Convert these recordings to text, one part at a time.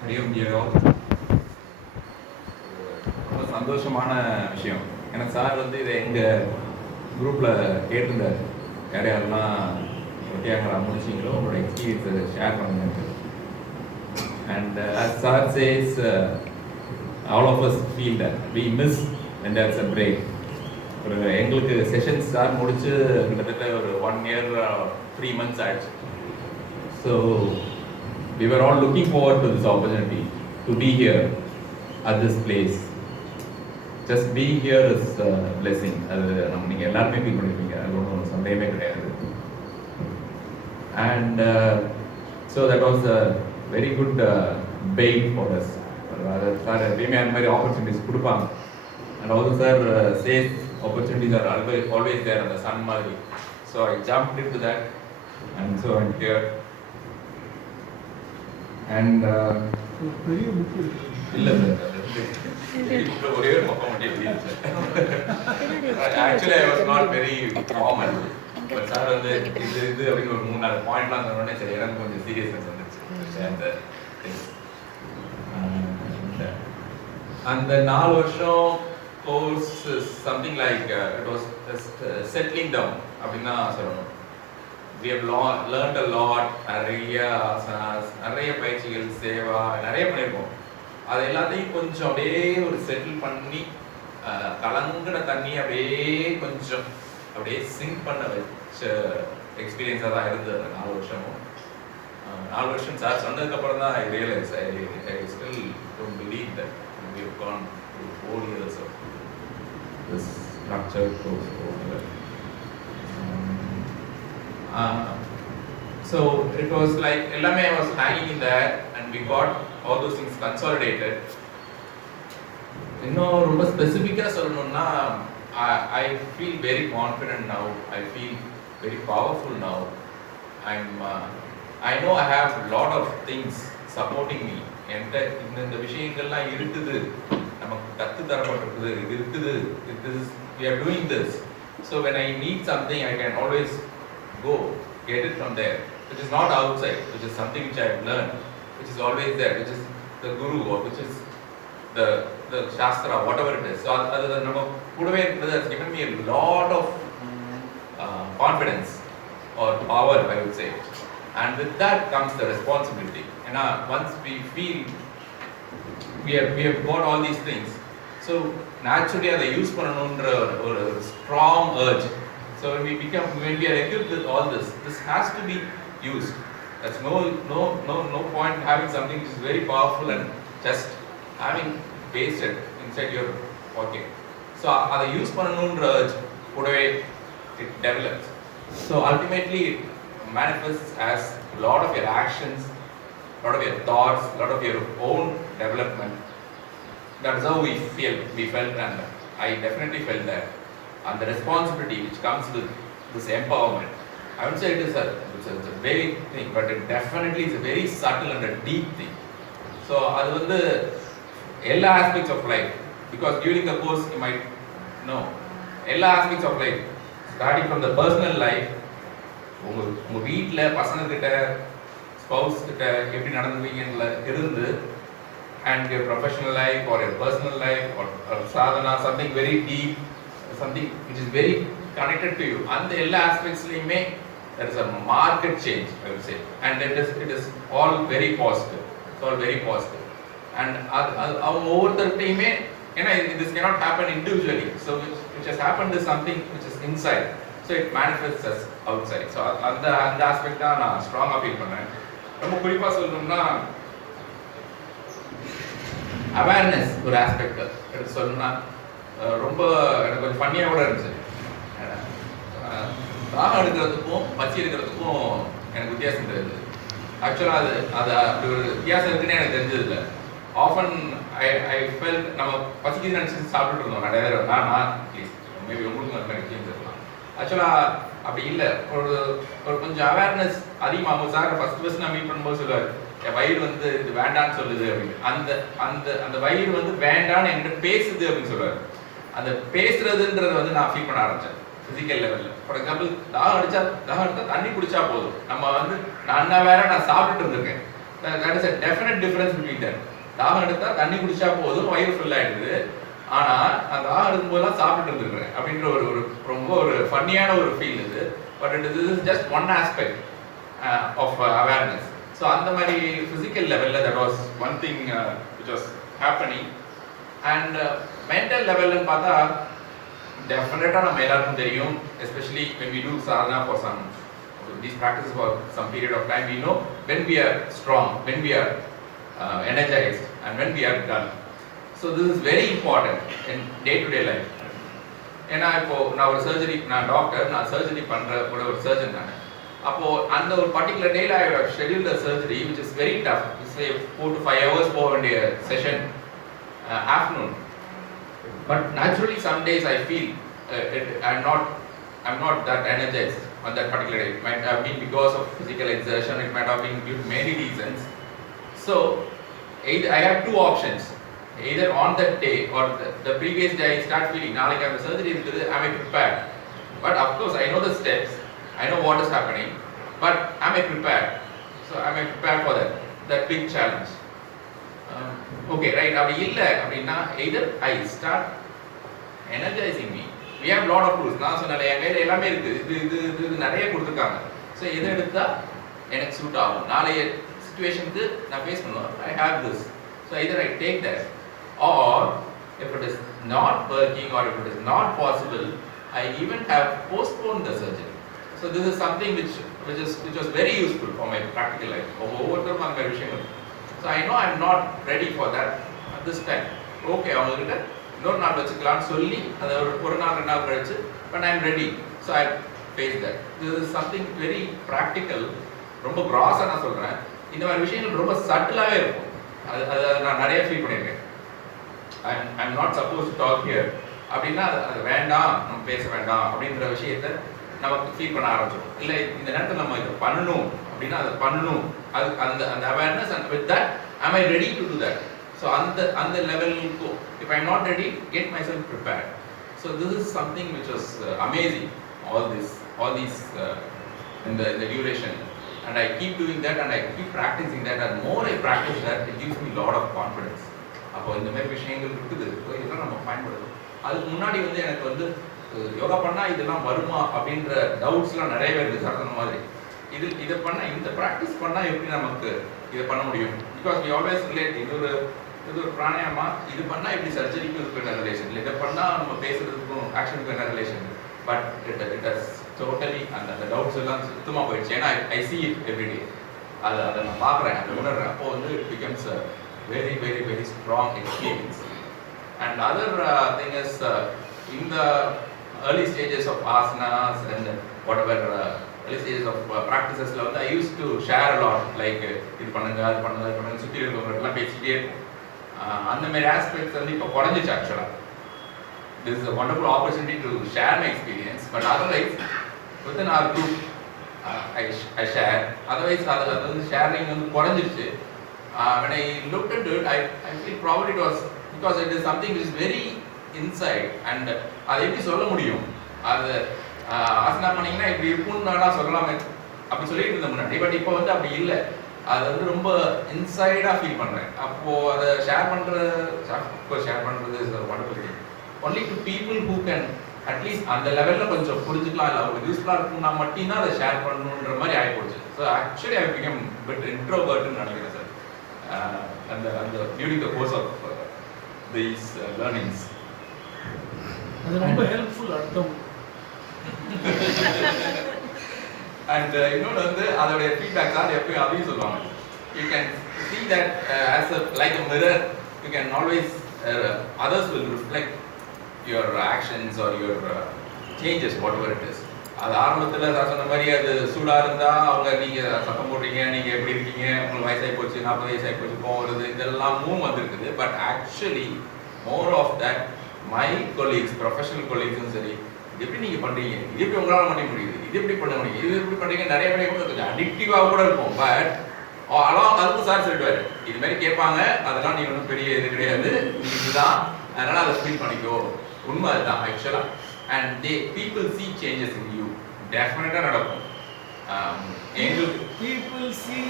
ஹரியோம் ஜியோ. ரொம்ப சந்தோஷமான விஷயம். ஏன்னா சார் வந்து இதை எங்கள் குரூப்பில் கேட்டிருந்தார், யார் யாரெல்லாம் ஒட்டியாக முடிச்சிங்களோ உங்களோட எக்ஸ்பீரியன்ஸை ஷேர் பண்ணுங்க. And as sir says, all of us feel that we miss when there's a break. ஒரு எங்களுக்கு செஷன்ஸ் சார் முடிச்சு கிட்டத்தட்ட ஒரு 1 year 3 months ஆயிடுச்சு. So we were all looking forward to this opportunity to be here at this place. Just being here is a blessing. அது நம்ம நீங்கள் எல்லாருமே ஃபீல் பண்ணிருப்பீங்க, அது ஒன்றும் சந்தேகமே கிடையாது. And so that was a very good bait for us. Sir எப்பயுமே அந்த மாதிரி ஆப்பர்ச்சுனிட்டிஸ் கொடுப்பாங்க. And also sir says opportunities are always there on the sun மாதிரி. So I jumped into that and so I'm here. And இல்ல sir ஒரே ஒரு பக்கம் மட்டும் எழுதிருச்சு. Actually I was not very formal. But sir வந்து இது அப்படின்னு ஒரு 3-4 பாயிண்ட்லாம் சொன்னோடனே சரி எனக்கு கொஞ்சம் சீரியஸ்னஸ் வந்துச்சு. அந்த 4 வருஷம் course something like it was just settling down அப்படின்னா சொல்லணும். We have learned a lot. நிறைய ஆசனாஸ், நிறைய பயிற்சிகள், சேவா நிறைய பண்ணியிருக்கோம். அது எல்லாத்தையும் கொஞ்சம் அப்படியே ஒரு செட்டில் பண்ணி கலங்கின தண்ணி அப்படியே கொஞ்சம் அப்படியே சிங்க் பண்ண வச்ச எக்ஸ்பீரியன்ஸாக தான் இருந்தது 4 வருஷமும். 4 வருஷம் சார் சொன்னதுக்கப்புறம் தான் ஐ realise I still don't believe that we have gone through 4 years of this structured course. So it was like எல்லாமே was hanging in there and we got all those things consolidated. இன்னும் ரொம்ப ஸ்பெசிஃபிக்காக சொல்லணும்னா I feel very confident now. I feel very powerful now. I know I have a lot of things supporting me. என்கிட்ட இந்த விஷயங்கள்லாம் இருக்குது, நமக்கு கற்று தரப்பட்டிருக்குது, இது இருக்குது, we are doing this. So when I need something, I can always go get it from there, which is not outside, which is something which I have learned, which is always there, which is the guru or which is the shastra, whatever it is. So other நம்ம கூடவே இருக்கிறது has given me a lot of confidence or power, I would say. And with that comes the responsibility. And once we feel we have got all these things, so naturally அதை use பண்ணணும்ன்ற ஒரு strong urge. So when we are equipped with all this has to be used. That's no point having something which is very powerful and just having pasted inside your pocket. So அதை use பண்ணணும்ன்ற urge கூடவே it develops. So ultimately it manifests as a lot of your actions, a lot of your thoughts, a lot of your own development. That's how we felt, and I definitely felt that. And the responsibility which comes with this empowerment, I would say it's a very thing, but it definitely is a very subtle and a deep thing. So அது வந்து எல்லா aspects of life, because during the course you might know எல்லா aspects of life, starting from the personal life, உங்க வீட்டில் பசங்கக்கிட்ட, spouse கிட்ட எப்படி நடந்துவீங்கன்னு இருந்து, and your professional life or your personal life or sadhana, something very deep, something which is very connected to you, and the எல்லா aspectsலையுமே there is a market change, I would say, and it is all very positive. It's all very positive. And அவங்க ஒவ்வொருத்தருக்கையுமே, ஏன்னா this cannot happen individually, so which has happened is something which is inside, so it manifests as outside. So அந்த aspect தான் நான் ஸ்ட்ராங்காக feel பண்ணேன். ரொம்ப குறிப்பாக சொல்லணும்னா அவேர்னஸ் ஒரு ஆஸ்பெக்ட் எடுத்து சொல்லணும்னா ரொம்ப எனக்கு கொஞ்சம் ஃபன்னியாக கூட இருந்துச்சு. தாகம் எடுக்கிறதுக்கும் பசி எடுக்கிறதுக்கும் எனக்கு வித்தியாசம் தெரியுது. ஆக்சுவலாக அது அப்படி ஒரு வித்தியாசம் இருக்குன்னு எனக்கு தெரிஞ்சதில்லை. ஆஃபன் ஐ ஃபெல் நம்ம பசிக்கு நினச்சி சாப்பிட்டுட்டு இருந்தோம் நிறைய பேர். நான் ப்ளீஸ் மேபி உங்களுக்கு அந்த மாதிரி விஷயம் தெரியலாம். ஆக்சுவலாக அப்படி இல்லை. ஒரு கொஞ்சம் அவேர்னஸ் அதிகமாகும். சார் ஃபர்ஸ்ட் நான் மீட் பண்ணும்போது சொல்லுவார், என் வயிறு வந்து இது வேண்டான்னு சொல்லுது அப்படின்னு. அந்த வயிறு வந்து வேண்டான்னு என்கிட்ட பேசுது அப்படின்னு சொல்லுவார். அந்த பேசுறதுன்றதை வந்து நான் ஃபீல் பண்ண ஆரம்பித்தேன் ஃபிசிக்கல் லெவலில். ஃபார் எக்ஸாம்பிள் தாகம் எடுத்தா தண்ணி குடிச்சா போதும். நம்ம வந்து நான் வேற நான் சாப்பிட்டுட்டு இருந்திருக்கேன். That is a definite difference between them. தாகம் எடுத்தா தண்ணி குடிச்சா போதும் வயிறு ஃபுல் ஆயிடுது. ஆனா அந்த தாகம் எடுக்கும்போதெல்லாம் சாப்பிட்டு இருந்திருக்கிறேன் அப்படின்ற ஒரு ரொம்ப ஒரு ஃபன்னியான ஒரு ஃபீல் இது. But this is just one aspect of awareness. So அந்த மாதிரி physical level that was one thing which was happening. And mental level ன்னு பார்த்தா definitely நம்ம எல்லாருக்கும் தெரியும், especially when we do sadhana for some these practices for some period of time, we know when we are strong, when we are energized, and when we are done. So this is very important in day-to-day life. ஏன்னா இப்போ நான் ஒரு surgery, நான் doctor, நான் surgery பண்ற கூட ஒரு surgeon நான். அப்போ அந்த ஒரு பர்டிகுலர் டேல I have scheduled a surgery which is very tough. Say 4 to 5 hours போக வேண்டிய session afternoon. But naturally some days I feel I'm not that energized on that particular day. It might have been because of physical exertion, it might have been due to many reasons. So I have two options. Either on that day or the previous day I start feeling நாளைக்கு அந்த surgery இருக்குது, am I prepared? But of course I know the steps, I know what is happening, but am I prepared? So am I prepared for that big challenge? Okay, right, அப்படி இல்லை அப்படின்னா either I start energizing me. We have lot of tools. நான் சொன்னேன் என் கையில் எல்லாமே இருக்குது, இது நிறைய கொடுத்துருக்காங்க. ஸோ எதை எடுத்தா எனக்கு சூட் ஆகும், நாளைய சிச்சுவேஷனுக்கு நான் ஃபேஸ் பண்ணுவேன். I have this. So either I take that, or if it is not working or if it is not possible, I even have postponed the surgery. So this is something which was very useful for my practical life. ஒவ்வொருத்தரும் அந்த மாதிரி விஷயங்கள். So I know I'm not ready for that at this time. Okay, அவங்ககிட்ட இன்னொரு நாள் வச்சுக்கலாம்னு சொல்லி அதை ஒரு நாள் 2 நாள் கழிச்சு, but I'm ready. So I face that. This is something very practical. ரொம்ப க்ராஸாக நான் சொல்கிறேன். இந்த மாதிரி விஷயங்கள் ரொம்ப சட்டிலாகவே இருக்கும். அது நான் நிறைய ஃபீல் பண்ணியிருக்கேன். I'm not supposed to talk here அப்படின்னா அது வேண்டாம், நம்ம பேச வேண்டாம் அப்படின்ற விஷயத்தை நமக்கு ஃபீல் பண்ண ஆரம்பிச்சிடும். இல்லை இந்த நேரத்தில் நம்ம இதை பண்ணணும் அப்படின்னா அதை பண்ணணும். அது அந்த awareness, and with that am I ready to do that? So அந்த லெவலுக்கு if I'm not ready, get myself prepared. So this is something which was amazing, all these in the duration, and I keep doing that and I keep practicing that, and more I practice that, it gives me a lot of confidence. அப்போ இந்த மாதிரி விஷயங்கள் இருக்குது, இதெல்லாம் நம்ம பயன்படுத்தணும். அதுக்கு முன்னாடி எனக்கு யோகா பண்ணால் இதெல்லாம் வருமா அப்படின்ற டவுட்ஸ்லாம் நிறையவே இருக்குது. சார் மாதிரி இதை பண்ணால், இந்த ப்ராக்டிஸ் பண்ணால் எப்படி நமக்கு இதை பண்ண முடியும்? பிகாஸ் வி ஆல்வேஸ் ரிலேட், இது ஒரு பிராணாயாமா, இது பண்ணால் எப்படி சர்ஜரிக்கும் இதுக்கு என்ன ரிலேஷன், இல்லை இதை பண்ணால் நம்ம பேசுறதுக்கும் ஆக்ஷனுக்கும் என்ன relation? But it has totally அந்த டவுட்ஸ் எல்லாம் சுத்தமாக போயிடுச்சு. ஏன்னா ஐ சி இட் எவ்ரிடே. அதை நான் பார்க்குறேன், அதை உணர்றேன். அப்போ it becomes very very very strong experience. And other thing is in the early stages of asanas and whatever early stages of practices la I used to share a lot, like இது பண்ணுங்க சுத்தி இருக்கவங்க பேசிட்டே இருக்கும். அந்த மாதிரி aspects இப்போ குறைஞ்சிச்சு. ஆக்சுவலா this is a wonderful opportunity to share my experience, but otherwise within our group I share, otherwise அது sharing குறைஞ்சிருச்சு. When I looked into it, I feel probably it was because it is something which is very inside, and அதை எப்படி சொல்ல முடியும்? அது ஆசனா பண்ணீங்கன்னா இப்படி இருக்குன்னு சொல்லலாமே அப்படி சொல்லிட்டு இருந்தேன் முன்னாடி. பட் இப்போ அப்படி இல்லை. அது ரொம்ப இன்சைடாக ஃபீல் பண்ணுறேன். அப்போது அதை ஷேர் பண்ணுறது is wonderful thing. Only to people who can at least அந்த லெவலில் கொஞ்சம் புரிஞ்சுக்கலாம், இல்லை அவங்களுக்கு யூஸ்ஃபுல்லாக இருக்கும்னா மட்டும்தான் அதை ஷேர் பண்ணணுன்ற மாதிரி ஆகிப்போச்சு. So actually I become but இன்ட்ரோவர்ட்னு நினைக்கிறேன் sir. And during the course of these learnings, அது ரொம்ப ஹெல்ப்ஃபுல் அர்த்தம். And அதோட feedback தான் எப்பயும் அதையும் சொல்லுவாங்க. You can see that as like a mirror, you can always others will reflect your actions or your changes, whatever it is. அது ஆரம்பத்தில் நான் சொன்ன மாதிரி அது சூடாக இருந்தால் அவங்க நீங்கள் சத்தம் போடுறீங்க, நீங்கள் எப்படி இருக்கீங்க, உங்களுக்கு வயசாகி போச்சு, 40 வயசாகி போச்சு, போகிறது, இதெல்லாமும் வந்துருக்குது. But actually more of that my colleagues, professional கொலீக்ஸும் சரி, இது எப்படி நீங்கள் பண்ணுறீங்க, இது எப்படி உங்களால் பண்ண முடியுது, இது எப்படி பண்ண முடியும், இது எப்படி பண்ணுறீங்க, நிறைய பேர் கொஞ்சம் அடிக்டிவாக கூட இருக்கும். பட் அதுக்கும் சார் சொல்லிடுவார், இது மாதிரி கேட்பாங்க, அதெல்லாம் நீ ஒன்றும் பெரிய இது கிடையாது, நீ இதுதான், அதனால் அதை ஃபீல் பண்ணிக்கோ. உண்மை அதுதான் ஆக்சுவலாக. And people see changes in you. டெஃபினட்டாக நடக்கும். எங்களுக்கு People see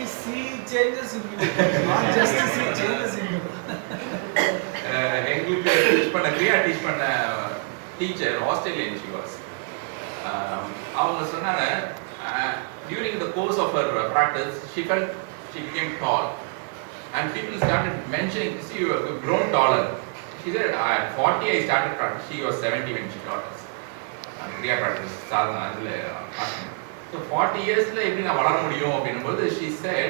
changes in you, not just see changes in you. எங்களுக்கு டீச் பண்ண டீச் பண்ண டீச்சர் ஆஸ்திரேலியன் ஷி வாஸ். அவங்க சொன்னாங்க during the course of her practice she felt she became tall and people started mentioning, see you have grown taller. She said at 40 I started practice. She was 70 when she taught us Kriya practice sadhana adula. So 40 yearsல எப்படி நான் வளர முடியும் அப்படினும்போது she said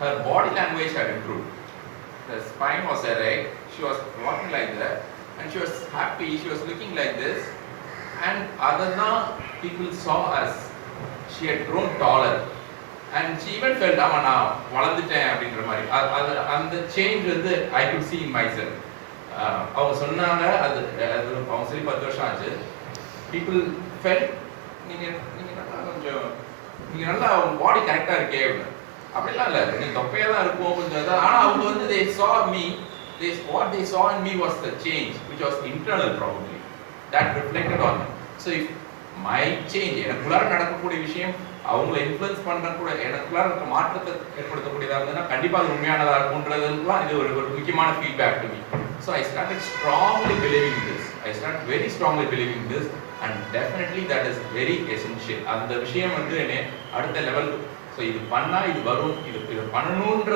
her body language had improved. The spine was erect, she was walking like that and she was happy, she was looking like this, and other than people saw us, she had grown taller and she even felt நான் வளர்ந்துட்டேன் அப்படின்ற மாதிரி. அந்த change வந்து I could see in myself. அவங்க சொன்னாங்க அது அவங்க சொல்லி 10 வருஷம் ஆச்சு. People felt நீங்க நல்லா கொஞ்சம் நீங்க நல்லா பாடி கரெக்டா இருக்கே அப்படிலாம் இல்ல, நீங்க தொப்பையா தான் இருக்கும் கொஞ்சம். ஆனா அவங்க வந்து they saw me, what they saw in me was the change which was internal probably that reflected on me. So if my change எனக்குள்ளார நடக்கக்கூடிய விஷயம் அவங்களை இன்ஃப்ளூயன்ஸ் பண்ற கூட எனக்குள்ளார இருக்க மாற்றத்தை ஏற்படுத்தக்கூடியதா இருந்ததுன்னா கண்டிப்பா அது உண்மையானதா இருக்கும்ன்றதுலாம் இது ஒரு முக்கியமான feedback to me. So I started strongly believing this. I started very strongly believing this and definitely that is very essential. அந்த விஷயம் வந்து என்ன அடுத்த லெவல். ஸோ இது பண்ணா இது வரும், இது பண்ணணுன்ற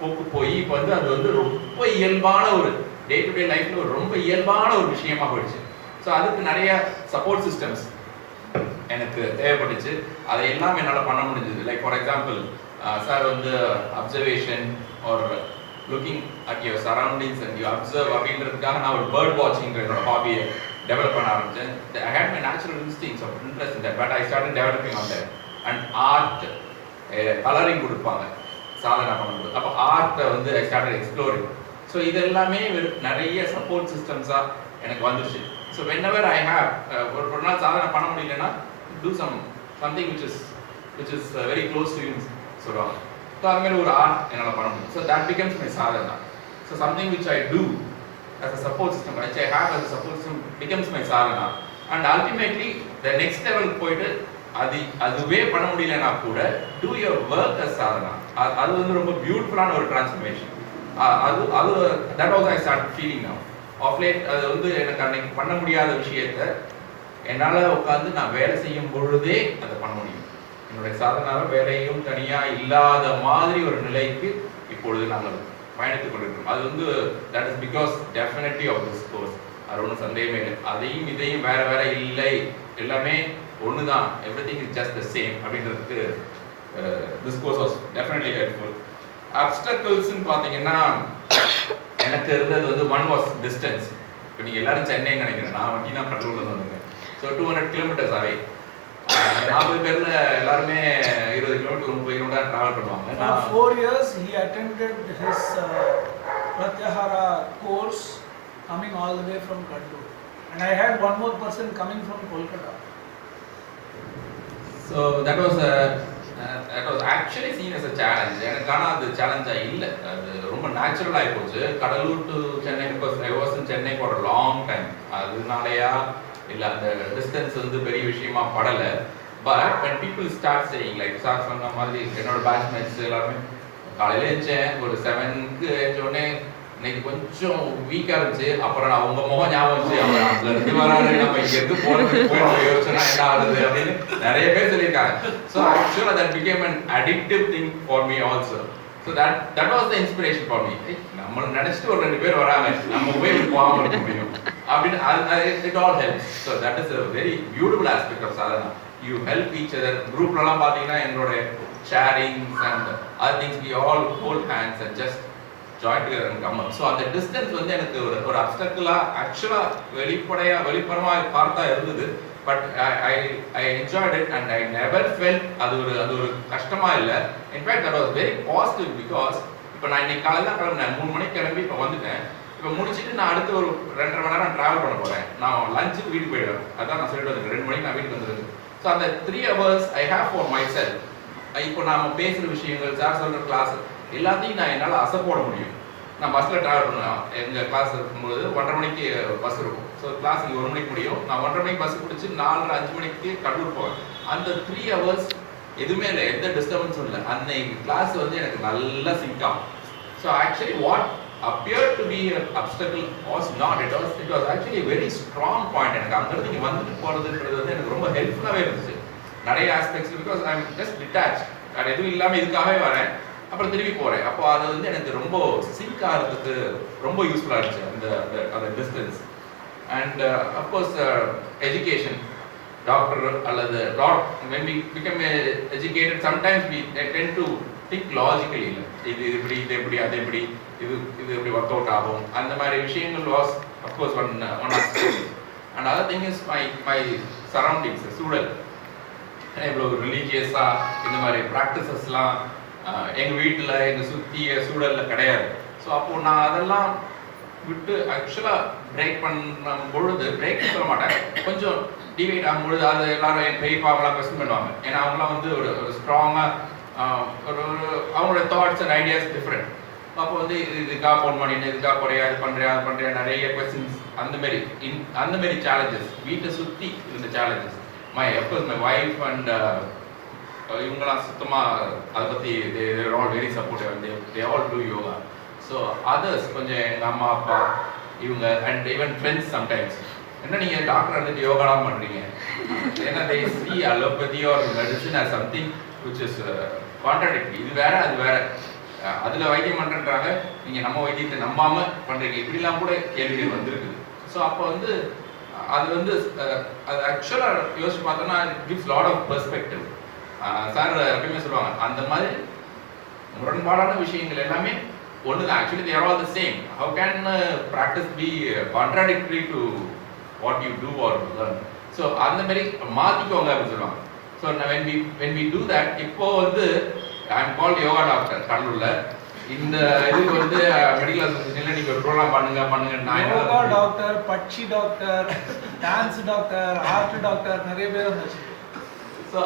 போக்கு போய் இப்போ வந்து அது வந்து ரொம்ப இயல்பான ஒரு டே டு டே லைஃப்ல ஒரு ரொம்ப இயல்பான ஒரு விஷயமா போயிடுச்சு. ஸோ அதுக்கு நிறைய சப்போர்ட் சிஸ்டம்ஸ் எனக்கு தேவைப்பட்டுச்சு. அதை எல்லாம் என்னால் பண்ண முடிஞ்சது. லைக் ஃபார் எக்ஸாம்பிள் சார் வந்து observation are looking at your surroundings and you observe அப்படின்றதுக்காக நான் ஒரு பேர்ட் வாட்சிங்கிற என்னோட ஹாபியை டெவலப் பண்ண ஆரம்பித்தேன். I had my natural instincts of interest in that, but I started developing on that. And art, colouring கொடுப்பாங்க சாதனை பண்ணும்போது, அப்போ ஆர்ட்டை வந்து I started exploring. ஸோ இது எல்லாமே நிறைய சப்போர்ட் சிஸ்டம்ஸாக எனக்கு வந்துருச்சு. ஸோ whenever I have ஒரு நாள் சாதனை பண்ண முடியலன்னா do something which is very close to you சொல்லுவாங்க. ஸோ அது மாதிரி ஒரு ஆர்ட் என்னால் பண்ண முடியும். So that becomes my sadhana. So something which I do as a support system, which I have as a support system becomes my sadhana. And ultimately the next level போயிட்டு அதுவே பண்ண முடியலன்னா கூட do your work as sadhana. அது வந்து ரொம்ப பியூட்டிஃபுல்லான ஒரு டிரான்ஸ்ஃபர்மேஷன். அது that also I start feeling now. Of late அது வந்து எனக்கு அன்னைக்கு பண்ண முடியாத விஷயத்தை என்னால் உட்காந்து நான் வேலை செய்யும் பொழுதே அதை பண்ண முடியும். என்னுடைய சாதனால வேலையும் தனியாக இல்லாத மாதிரி ஒரு நிலைக்கு இப்பொழுது நாங்கள் பயணித்துக் கொண்டிருக்கிறோம். அது வந்து that is because definitely of this course. அது ஒன்றும் சந்தேகமே இல்லை. அதையும் இதையும் வேற வேற இல்லை, எல்லாமே ஒன்று தான். Everything is just the same அப்படின்றதுக்கு this course was definitely helpful. அப்டக்கிள்ஸ்ன்னு பார்த்தீங்கன்னா எனக்கு இருந்தது வந்து ஒன் வாஸ் டிஸ்டன்ஸ். இப்போ நீங்கள் எல்லாரும் சென்னைன்னு நினைக்கிறேன், நான் வண்டி தான் கடலூரில் வந்தேன். ஸோ 200 kilometers அவை 40 பேர்ல எல்லாருமே 20 கிலோமீட்டர் 30 கிலோமீட்டர் டிராவல் பண்ணுவாங்க. For 4 years he attended his Pratyahara course coming all the way from Kannur, and I had one more person coming from Kolkata. So that was actually seen as a challenge. எனக்கான அது சேலஞ்சா இல்லை, அது ரொம்ப natural ஆகி போச்சு. Cuddalore to Chennai, because I was in Chennai for a long time. அதனாலயா இல்லை அந்த டிஸ்டன்ஸ் வந்து பெரிய விஷயமா படலை. But when people start saying like sir சொன்ன மாதிரி என்னோட பேட்ச்மேட்ஸ் எல்லாருமே காலையில் எழுந்தேன் ஒரு 7க்கு எழுந்தோடனே இன்னைக்கு கொஞ்சம் வீக்காக இருந்துச்சு. அப்புறம் நான் உங்கள் முகம் ஞாபகம் வச்சு அவர் அங்கே இருந்து வராரு, நம்ம இங்கேருந்து போய் யோசனை என்ன ஆகுது அப்படின்னு நிறைய பேர் சொல்லியிருக்காங்க. ஸோ ஆக்சுவலாக that became an addictive thing for me also. So that was the inspiration for me. நம்ம நினைச்சிட்டு ஒரு 2 பேர் வராங்க, நம்ம போய் போகாமல் இருக்க முடியும் அப்படின்னு it all helps. So that is a very beautiful aspect of sadhana. You help each other. குரூப்லலாம் பார்த்தீங்கன்னா எங்களோட sharings and other things we all hold hands and just join together and come up. So அந்த distance வந்து எனக்கு ஒரு அப்டக்கிளாக ஆக்சுவலாக வெளிப்புறமாக பார்த்தா இருந்தது. But I enjoyed it and I never felt அது ஒரு கஷ்டமா இல்லை. In fact that was very positive because இப்போ நான் இன்னைக்கு காலையில் தான் கிளம்பினேன், 3 மணிக்கு கிளம்பி இப்போ வந்துட்டேன். இப்போ முடிச்சுட்டு நான் அடுத்து ஒரு 2.5 மணி நேரம் ட்ராவல் பண்ண போகிறேன். நான் லஞ்சுக்கு வீட்டுக்கு போயிடுவேன். அதான் நான் சொல்லிட்டு வந்துருக்கேன், 2 மணிக்கு நான் வீட்டுக்கு வந்துருக்கேன். ஸோ அந்த 3 hours I have for myself. இப்போ நாம் பேசுகிற விஷயங்கள், சார் சொல்கிற கிளாஸ் எல்லாத்தையும் நான் என்னால் அசைப்போட முடியும். நான் பஸ்ஸில் ட்ராவல் பண்ணுவேன். எங்கள் கிளாஸ் இருக்கும்போது 1:30 மணிக்கு பஸ் இருக்கும். ஸோ கிளாஸ் இங்கே 1 மணிக்கு முடியும். நான் 1:30 மணிக்கு பஸ் பிடிச்சி 4:30 5 மணிக்கு கடலூர் போவேன். அந்த 3 hours எதுவுமே இல்லை, எந்த டிஸ்டர்பன்ஸும் இல்லை. அன்னைக்கு கிளாஸ் வந்து எனக்கு நல்லா சிங்க் ஆகும். So actually what appeared to be an obstacle was not, it was actually a very strong point. எனக்கு அங்கிருந்து இங்கே வந்துட்டு போகிறதுன்றது வந்து எனக்கு ரொம்ப ஹெல்ப்ஃபுல்லாகவே இருந்துச்சு நிறைய aspects. Because I am just detach, அது எதுவும் இல்லாமல் இதுக்காகவே வரேன், அப்புறம் திரும்பி போகிறேன். அப்போ அது வந்து எனக்கு ரொம்ப சிங்க் ஆகிறதுக்கு ரொம்ப யூஸ்ஃபுல்லாக இருந்துச்சு அந்த distance. And of course education, doctor அல்லது when we become educated sometimes we tend to think logically. இல்லை இது இப்படி அது எப்படி இது எப்படி ஒர்க் அவுட் ஆகும், அந்த மாதிரி விஷயங்கள் was of course one aspect. And other thing is my surroundings, சூழல். இவ்வளோ ரிலீஜியஸாக இந்த மாதிரி ப்ராக்டிசஸ்லாம் எங்கள் வீட்டில் எங்கள் சுற்றிய சூழலில் கிடையாது. ஸோ அப்போது நான் அதெல்லாம் விட்டு ஆக்சுவலாக பிரேக் பண்ணும் பொழுது, பிரேக் சொல்ல மாட்டேன், கொஞ்சம் டிவைட் ஆகும் பொழுது அது எல்லாரும் என் பெரியப்பாவெல்லாம் கொஸ்டின் பண்ணுவாங்க. ஏன்னா அவங்களாம் வந்து ஒரு ஸ்ட்ராங்காக ஒரு அவங்களோட தாட்ஸ் அண்ட் ஐடியாஸ் டிஃப்ரெண்ட். அப்போ வந்து இதுக்காக ஃபோன் பண்ணிட்டு இதுக்காக போறியா, இது பண்ணுறியா நிறைய கொஸ்டின்ஸ், அந்த மாதிரி சேலஞ்சஸ் வீட்டை சுற்றி இருந்த challenges. Of course my wife and இவங்களாம் சுத்தமாக அதை பற்றி all very supportive, they all do yoga. So others கொஞ்சம் எங்கள் அம்மா அப்பா இவங்க அண்ட் ஈவன் ஃப்ரெண்ட்ஸ் சம்டைம்ஸ், என்ன நீங்கள் டாக்டர் வந்துட்டு யோகாலாம் பண்ணுறீங்க, ஏன்னா they C allopathy R medicine or something which is contradictory, இது வேற அது வேற, அதில் வைத்தியம் பண்ணுறன்றாங்க, நீங்கள் நம்ம வைத்தியத்தை நம்பாமல் பண்ணுறீங்க, இப்படிலாம் கூட கேள்விகள் வந்துருக்குது. ஸோ அப்போ வந்து அது வந்து அது ஆக்சுவலாக யோசிச்சு பார்த்தோன்னா it gives lot of perspective. Sir எப்பயுமே சொல்லுவாங்க, அந்த மாதிரி முரண்பாடான விஷயங்கள் எல்லாமே ஒன்று தான். Actually they are all the same. How can practice be contradictory to what you do or learn? So அந்த மாதிரி மாற்றிக்கோங்க அப்படின்னு சொல்லுவாங்க. So when we do that, இப்போ வந்து I am called yoga doctor கடலூர்ல. இந்த இதுக்கு வந்து மெடிக்கல் அசோசியேஷன்ல நீங்க ஒரு ப்ரோக்ராம் பண்ணுங்க நான் யோகா டாக்டர், பட்சி doctor, dance doctor, art doctor நிறைய பேர் வந்துச்சு. ஸோ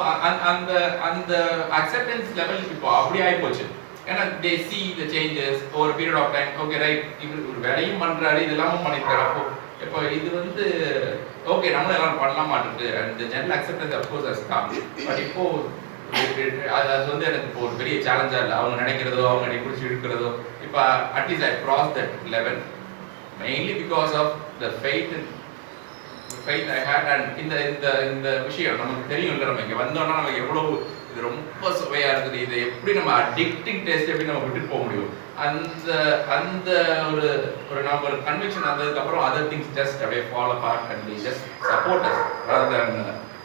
அந்த அக்செப்டன்ஸ் லெவல் இப்போ அப்படி ஆகி போச்சு. ஏன்னா they see the changes over period of time. Okay right, இவர் ஒரு வேலையும் பண்றாரு, இது எல்லாமும் பண்ணிருக்காரு. அப்போ இப்போ இது வந்து ஓகே நம்மளும் எல்லாம் பண்ணலாம் மாட்டுது. அந்த general acceptance of course has come. But இப்போ அது வந்து எனக்கு இப்போ ஒரு பெரிய சேலஞ்சா இல்லை. அவங்க நினைக்கிறதோ அவங்க என்னை பிடிச்சி இழுக்கிறதோ இப்போ at least I cross that level mainly because of the faith I hate. And இந்த விஷயம் நமக்கு தெரியும் இல்லை, நம்ம இங்கே வந்தோம்னா நமக்கு எவ்வளவு இது ரொம்ப சுவையா இருக்குது, இதை எப்படி நம்ம அடிக்டிங் டேஸ்ட் எப்படி நம்ம விட்டுட்டு போக முடியும், அந்த ஒரு நம்ம ஒரு கன்விக்ஷன் வந்ததுக்கப்புறம் அதர் திங்ஸ் ஜஸ்ட் அப்படியே follow apart and we just support us rather than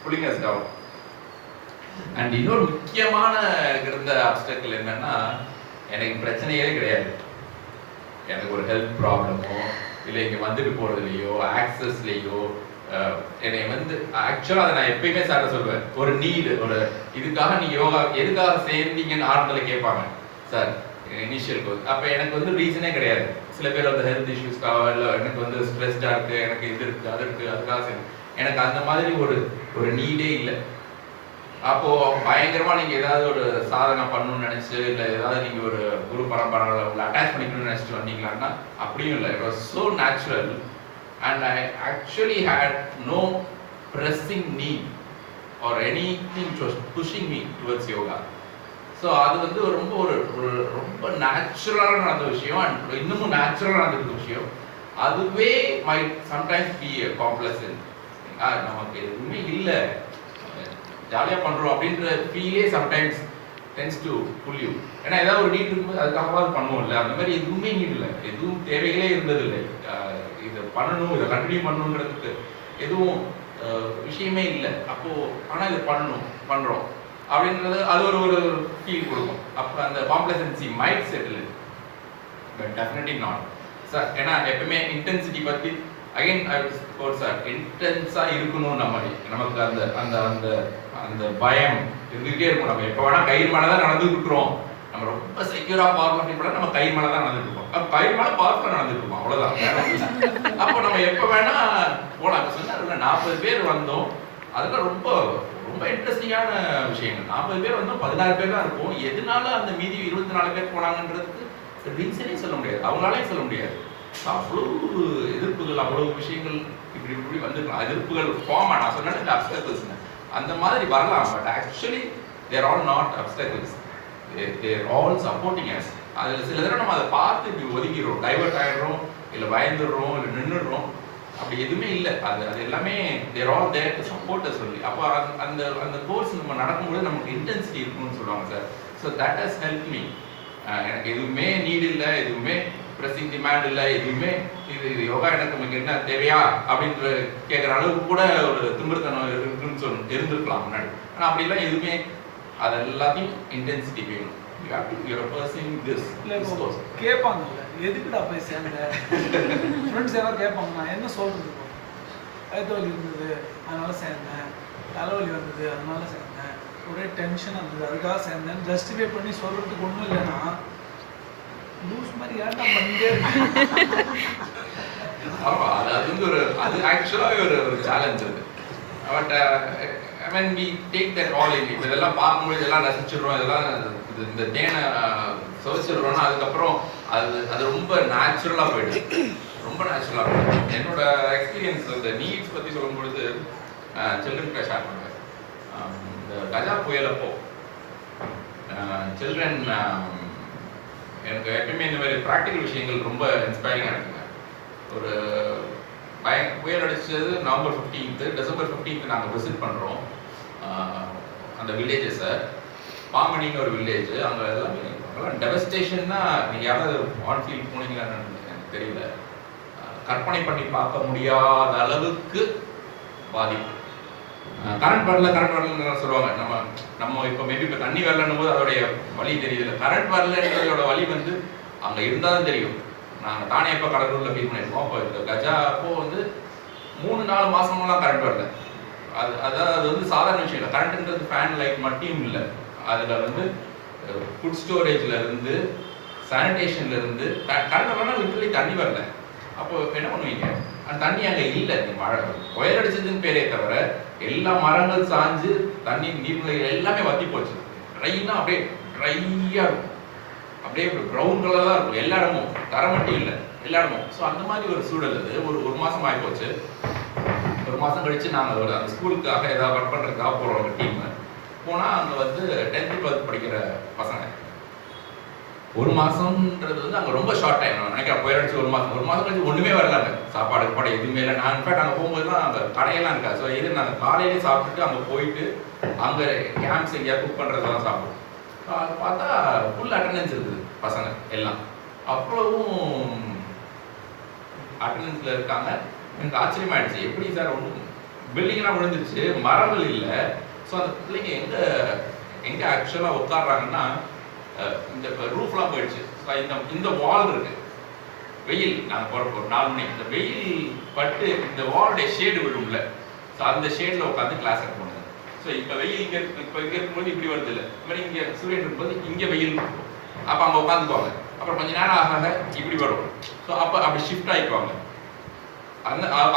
pulling us down. And இன்னொரு முக்கியமான இருந்த அப்டக்கிள் என்னன்னா, எனக்கு பிரச்சனையே கிடையாது. எனக்கு ஒரு ஹெல்த் ப்ராப்ளமோ இல்லை இங்கே வந்துட்டு போகிறதுலையோ ஆக்சஸ்லேயோ என்னை வந்து ஆக்சுவலாக அதை நான் எப்பயுமே சார்ட்ட சொல்லுவேன், ஒரு நீடு, ஒரு இதுக்காக நீ யோகா எதுக்காக சேர்ந்தீங்கன்னு ஆரம்பத்தில் கேட்பாங்க சார் இனிஷியல் கோர்ஸ். அப்போ எனக்கு வந்து ரீசனே கிடையாது. சில பேர் வந்து ஹெல்த் இஷ்யூஸ்க்காக இல்லை எனக்கு வந்து ஸ்ட்ரெஸ்டாக இருக்குது, எனக்கு இது இருக்குது அது இருக்குது அதுக்காக சரி, எனக்கு அந்த மாதிரி ஒரு நீடே இல்லை. அப்போது பயங்கரமாக நீங்கள் ஏதாவது ஒரு சாதனை பண்ணணும்னு நினச்சி இல்லை ஏதாவது நீங்கள் ஒரு குரு பரம்பரை உங்களை அட்டாச் பண்ணிக்கணும்னு நினச்சிட்டு வந்தீங்களான்னா அப்படியும் இல்லை. It was so natural and I actually had no pressing need or anything pushing me towards yoga. So அது வந்து ரொம்ப நேச்சுரலான அந்த விஷயம். அண்ட் இன்னமும் நேச்சுரலான அந்த விஷயம் அதுவே might sometimes be a complex. நமக்கு எதுவுமே இல்லை ஜாலியாக பண்ணுறோம் அப்படின்ற ஃபீலே sometimes tends to pull you. ஏன்னா ஏதாவது ஒரு நீட் இருக்கும்போது அதுக்காகவாது பண்ணுவோம் இல்லை, அந்த மாதிரி எதுவுமே நீட் இல்லை, எதுவும் தேவைகளே இருந்ததில்லை. இதை பண்ணணும் இதை கண்டினியூ பண்ணணுன்றதுக்கு எதுவும் விஷயமே இல்லை. அப்போது ஆனால் இதை பண்ணுறோம் அப்படின்றது அது ஒரு ஃபீல் கொடுக்கும். அப்போ அந்த complacency might settle, but definitely not sir. ஏன்னா எப்பவுமே இன்டென்சிட்டி பற்றி அகைன் சார் இன்டென்ஸாக இருக்கணும். நமக்கு அந்த அந்த அந்த அந்த பயம் இருந்துகிட்டே இருக்கும். நம்ம எப்போ வேணால் கயிறு மேலே தான் நடந்துட்டு இருக்கிறோம். நம்ம ரொம்ப செக்யூராக பவர்ஃபுல்லாக ஃபீல் பண்ணால் நம்ம கயிறு மேலே தான் நடந்துட்டு இருக்கோம். அப்போ கயிறு மேலே பவர்ஃபுல்லாக நடந்துட்டு இருக்கோம், அவ்வளோதான். அப்போ நம்ம எப்போ வேணால் போகலாம். இப்போ சொன்னார் 40 பேர் வந்தோம், அதெல்லாம் ரொம்ப ரொம்ப இன்ட்ரெஸ்டிங்கான விஷயங்கள். 40 பேர் வந்தோம், 16 பேர் தான் இருக்கும். எதனால அந்த மீதி 24 பேர் போனாங்கன்றதுக்கு ரீசனே சொல்ல முடியாது, அவங்களாலையும் சொல்ல முடியாது. அவ்வளோ எதிர்ப்புகள், அவ்வளோ விஷயங்கள் இப்படி வந்துருக்கலாம். எதிர்ப்புகள் ஃபார்ம் நான் சொன்னேன் அப்டக்கிள்ஸ்ங்க அந்த மாதிரி வரலாம். But actually they're all not obstacles, they're all supporting us. அதில் சில தடவை நம்ம அதை பார்த்து இப்படி ஒதுக்கிறோம், டைவர்ட் ஆகிடுறோம், இல்லை பயந்துடுறோம், இல்லை நின்றுடுறோம். அப்படி எதுவுமே இல்லை. அது எல்லாமே தேர் ஆல் தேர் டு சப்போர்ட்டை சொல்லி. அப்போ அந்த அந்த கோர்ஸ் நம்ம நடக்கும்போது நமக்கு இன்டென்சிட்டி இருக்குன்னு சொல்லுவாங்க sir. So that has help me. எனக்கு எதுவுமே நீட் இல்லை, எதுவுமே ப்ரெஸிங் டிமாண்ட் இல்லை, எதுவுமே இது யோகா எனக்கு நமக்கு என்ன தேவையா அப்படின்ற கேட்குற அளவுக்கு கூட ஒரு திமிர்த்தனம் இருக்குன்னு இருந்திருக்கலாம் முன்னாடி. ஆனால் அப்படிலாம் எதுவுமே, அது எல்லாத்தையும் இன்டென்சிட்டி வேணும். கேட்பாங்கல்ல, எதுக்குடா போய் சேர்ந்த ஃப்ரெண்ட்ஸ் யாராவது கேட்பாங்க, நான் என்ன சொல்றது, வயிற்று வலி இருந்தது அதனால சேர்ந்தேன், தலைவலி வந்தது அதனால சேர்ந்தேன், ஒரே டென்ஷன் இருந்தது அதுக்காக சேர்ந்தேன், ஜஸ்டிஃபை பண்ணி சொல்றதுக்கு ஒன்றும் இல்லைன்னா லூஸ் மாதிரி யாருன்னா பண்ணிட்டே அது வந்து அது ஆக்சுவலாகவே ஒரு சேலஞ்ச் அது. But I mean we take that all in. இப்போ இதெல்லாம் பார்க்கும்போது இதெல்லாம் ரசிச்சிடுறோம், இதெல்லாம் இந்த தேனை சுவைச்சிடுறோம்னா அதுக்கப்புறம் அது ரொம்ப நேச்சுரலாக போயிடுது, ரொம்ப நேச்சுரலாக போயிடுது. என்னோட எக்ஸ்பீரியன்ஸ் இந்த நீட்ஸ் பற்றி சொல்லும்பொழுது சில்ட்ரன் ஷேர் பண்ணுவேன். இந்த கஜா புயலப்போ சில்ட்ரன் எனக்கு எப்பயுமே இந்த மாதிரி ப்ராக்டிக்கல் விஷயங்கள் ரொம்ப இன்ஸ்பைரிங்காக இருக்குங்க. ஒரு புயல் அடிச்சது நவம்பர் 15th, டிசம்பர் 15th நாங்கள் விசிட் பண்ணுறோம் அந்த வில்லேஜஸை. பாம்பனின்னு ஒரு வில்லேஜ், அங்கே எல்லாம் டெவஸ்டேஷன்னா நீங்கள் யாராவது ஆன் ஃபீல்ட் போனீங்களான்னு எனக்கு தெரியல, கற்பனை பண்ணி பார்க்க முடியாத அளவுக்கு பாதிப்பு. கரண்ட் வரலன்னு சொல்லுவாங்க. நம்ம இப்போ மேபி இப்போ தண்ணி வரலன்னும் போது அதோடைய வலி தெரியுது. கரண்ட் வரலன்றதோட வலி வந்து அங்கே இருந்தாலும் தெரியும். நாங்கள் தானே இப்போ கடலூரில் ஃபீல் பண்ணியிருக்கோம். அப்போ இந்த கஜா அப்போ வந்து 3-4 மாதமெல்லாம் கரண்ட் வரல. அது வந்து சாதாரண விஷயம் இல்லை. கரண்ட்ன்றது ஃபேன் லைட் மட்டும் இல்லை, அதில் வந்து ஃபுட் ஸ்டோரேஜில் இருந்து சானிடேஷன்ல இருந்து கரண்ட் வரலாம், லிட்டரலி தண்ணி வரல. அப்போ என்ன பண்ணுவீங்க? அந்த தண்ணி அங்கே இல்லை. மழை புயல் அடிச்சதுன்னு பேரே தவிர எல்லா மரங்கள் சாஞ்சு தண்ணி நீர்நிலைகள் எல்லாமே வத்தி போச்சு. ட்ரைனா அப்படியே ட்ரையாக இருக்கும், அப்படியே ப்ரௌன் கலராக தான் இருக்கும் எல்லா இடமும், தரை மட்டும் இல்லை எல்லா இடமும். ஸோ அந்த மாதிரி ஒரு சூழல் அது. ஒரு மாதம் ஆகி போச்சு. ஒரு மாதம் கழிச்சு நாங்கள் அந்த ஸ்கூலுக்காக ஏதாவது ஒர்க் பண்ணுறதுக்காக போகிறோம் ஒரு டீம். போனால் அங்கே வந்து 10th 12th படிக்கிற பசங்க. ஒரு மாதம்ன்றது வந்து அங்கே ரொம்ப ஷார்ட் டைம். நான் நினைக்கிறேன் புயல் அடிச்சு ஒரு மாதம் கழிச்சு ஒன்றுமே வரலாங்க. சாப்பாடு கூட எதுவுமே இல்லை. நான் இன்ஃபேக்ட் அங்கே போகும்போதுலாம் அங்கே கடையெல்லாம் இருக்காது. ஸோ இது நாங்கள் காலையிலே சாப்பிட்டுட்டு அங்கே போயிட்டு அங்கே கேம்ப்ஸ் எங்கேயா குக் பண்ணுறதெல்லாம் சாப்பிடுவோம். அது பார்த்தா ஃபுல் அட்டண்டன்ஸ் இருக்குது பசங்க எல்லாம். அவ்வளவும் அட்டண்டன்ஸில் இருக்காங்க. எனக்கு ஆச்சரியமாயிடுச்சு, எப்படி சார் ஒன்றும் பில்டிங்லாம் விழுந்துருச்சு, மரங்கள் இல்லை. ஸோ அந்த பிள்ளைங்க எங்கே ஆக்சுவலாக உட்காடுறாங்கன்னா இந்த ரூஃப்லாம் போயிடுச்சு. இந்த வால் இருக்கு, வெயில் நாங்கள் போகிறப்போ 4 மணி இந்த வெயில் பட்டு இந்த வாலுடைய ஷேடு விழும்ல, ஸோ அந்த ஷேடில் உட்காந்து கிளாஸ் எடுக்க முடியாது. ஸோ இப்போ வெயில் இங்கே இருக்கும்போது இப்படி வருது இல்லை, இந்த மாதிரி இங்கே சூரியன் இருக்கும்போது இங்கே வெயில் இருக்கும். அப்போ அங்கே உட்காந்துக்குவாங்க. அப்புறம் கொஞ்சம் நேரம் ஆக இப்படி வரும். ஸோ அப்போ அப்படி ஷிஃப்ட் ஆகிக்குவாங்க.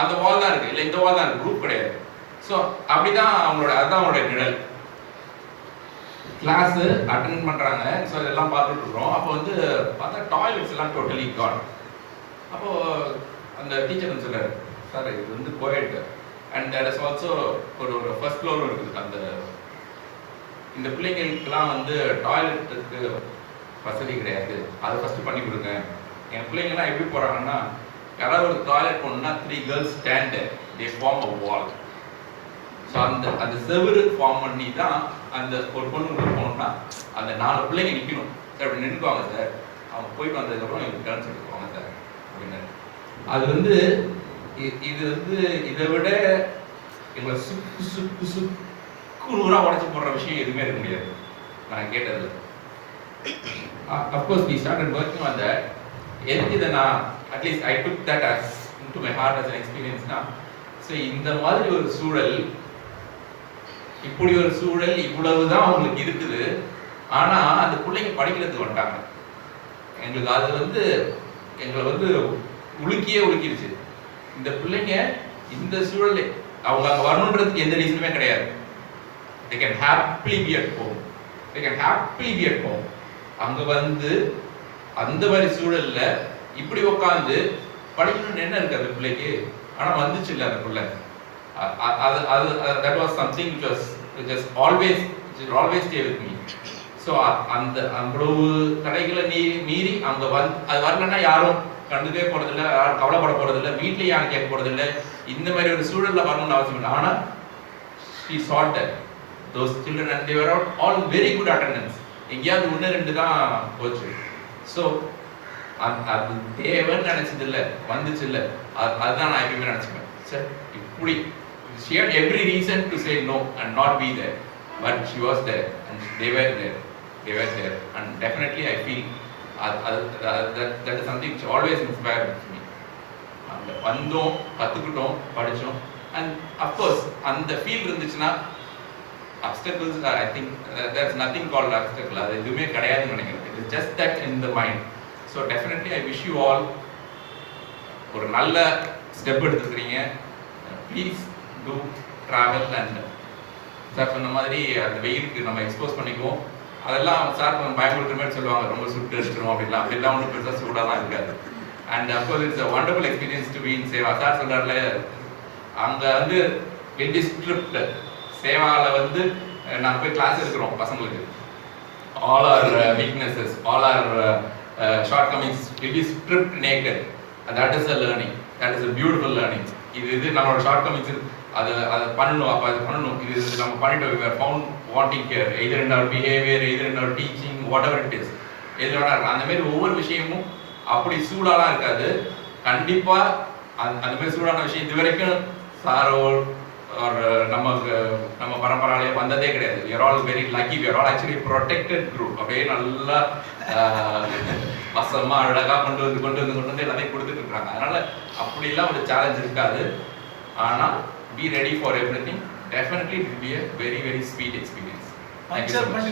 அந்த வால் தான் இருக்குது, இல்லை இந்த வால் தான் இருக்குது, குரூப் கிடையாது. ஸோ அப்படிதான் அதுதான் அவங்களுடைய நிழல். கிளாஸ் அட்டென்ட் பண்ணுறாங்க. ஸோ இதெல்லாம் பார்த்துட்டு இருக்கிறோம். அப்போ வந்து பார்த்தா டாய்லெட்ஸ் எல்லாம் டோட்டலி கான். அப்போது அந்த டீச்சர் வந்து சொல்கிறார், சார் இது வந்து quiet and there is also ஒரு ஃபர்ஸ்ட் ஃப்ளோரும் இருக்குது. அந்த இந்த பிள்ளைங்களுக்கெல்லாம் வந்து டாய்லெட்டுக்கு வசதி கிடையாது, அதை ஃபஸ்ட்டு பண்ணி கொடுங்க. என் பிள்ளைங்கள்லாம் எப்படி போகிறாங்கன்னா, யாராவது ஒரு டாய்லெட் போகணுன்னா 3 girls stand they form a wall. So அந்த செவரு ஃபார்ம் பண்ணி தான் அந்த ஒரு பொண்ணு போகணும்னா அந்த 4 பிள்ளைங்க நிற்கணும். சார் அப்படி நின்றுக்குவாங்க சார். அவங்க போயிட்டு வந்ததுக்கப்புறம் இவங்க டர்ன்ஸ் எடுத்துக்குவாங்க சார் அப்படின்னு. அது வந்து இது வந்து இதை விட எங்களை சுக்குநூறாக உடச்சி போடுற விஷயம் எதுவுமே இருக்க முடியாது நான் கேட்டது. Of course we started working on that. எதுக்கு இதை நான் at least I took that as into my heart as an experience னா, ஸோ இந்த மாதிரி ஒரு சூழல், இப்படி ஒரு சூழல் இவ்வளவுதான் அவங்களுக்கு இருக்குது. ஆனா அந்த பிள்ளைங்க படிக்கிறதுக்கு வந்துட்டாங்க. எங்களுக்கு அது வந்து எங்களை வந்து உலுக்கிடுச்சு. இந்த பிள்ளைங்க இந்த சூழல் அவங்க அங்கே வரணுன்றதுக்கு எந்த ரீசனுமே கிடையாது. they can happily be at home. they can happily be at home. அங்க வந்து அந்த மாதிரி சூழல்ல இப்படி உட்காந்து படிக்கணும்னு என்ன இருக்கு அந்த பிள்ளைக்கு? ஆனா வந்துச்சு இல்லை அந்த பிள்ளை. that was something which was always stay with me. So அந்த அவ்வளவு தடைகளை மீறி அங்கே அது வரலன்னா யாரும் கண்டுக்கவே போறதில்லை, யாரும் கவலைப்பட போறதில்லை, வீட்லேயும் யாரும் கேட்க போறதில்லை. இந்த மாதிரி ஒரு சூழலில் வரணும்னு அவசியம் இல்லை. ஆனால் she sought that those children and they were all very good attendance. எங்கேயாவது 1-2 தான் போச்சு. ஸோ அது தேவைன்னு நினைச்சது இல்லை, வந்துச்சு இல்லை, அதுதான் நான் எப்பயுமே நினச்சிப்பேன். சார் இப்படி she had every reason to say no and not be there, but she was there and they were there and definitely I feel that is something which always inspired me. And வந்தோம், கற்றுக்கிட்டோம், படித்தோம், and of course அந்த feel இருந்துச்சுன்னா obstacles, I think there's nothing called obstacle, அது எதுவுமே கிடையாதுன்னு நினைக்கிறேன். it is just that in the mind. So definitely I wish you all ஒரு நல்ல ஸ்டெப் எடுத்துக்கிறீங்க. Please do travel and sir சொன்ன மாதிரி அந்த வெயிலுக்கு நம்ம எக்ஸ்போஸ் பண்ணிக்குவோம். அதெல்லாம் சார் கொஞ்சம் பயமுறுத்துற மாதிரி சொல்லுவாங்க, ரொம்ப சுட்டு எடுத்துரும் அப்படிலாம் ஒன்றும் பெருசாக சூடாக தான் இருக்காது. And of course it's a wonderful experience to be in Seva. Sir சொல்கிறார்ல, அங்கே வந்து வெரி ஸ்ட்ரிக்ட் சேவாவில் வந்து நாங்கள் போய் கிளாஸ் எடுக்கிறோம் பசங்களுக்கு. All our weaknesses, all our shortcomings will be stripped naked. That is a learning, that is a beautiful learning. இது நம்மளோட ஷார்ட்கமிங்ஸ், அதை பண்ணணும், அப்போ அது பண்ணணும், இது நம்ம பண்ணிட்டோம். we were found wanting here either in our behavior, either in our teaching, whatever it is. எது வேணா இருக்கும். அந்த மாதிரி ஒவ்வொரு விஷயமும் அப்படி சூடாலாம் இருக்காது. கண்டிப்பாக அந்த மாதிரி சூடான விஷயம் இது வரைக்கும் சாரோ ஒரு நம்ம பரம்பராலேயே வந்ததே கிடையாது. we are all very lucky, we are all actually protected group. அப்படியே நல்லா வசமா அழகாக கொண்டு வந்து எல்லாத்தையும் கொடுத்துட்டு இருக்காங்க. அதனால அப்படிலாம் ஒரு சேலஞ்ச் இருக்காது. ஆனால் be ready for everything. Definitely it will be a very, very sweet experience. Thank you so much.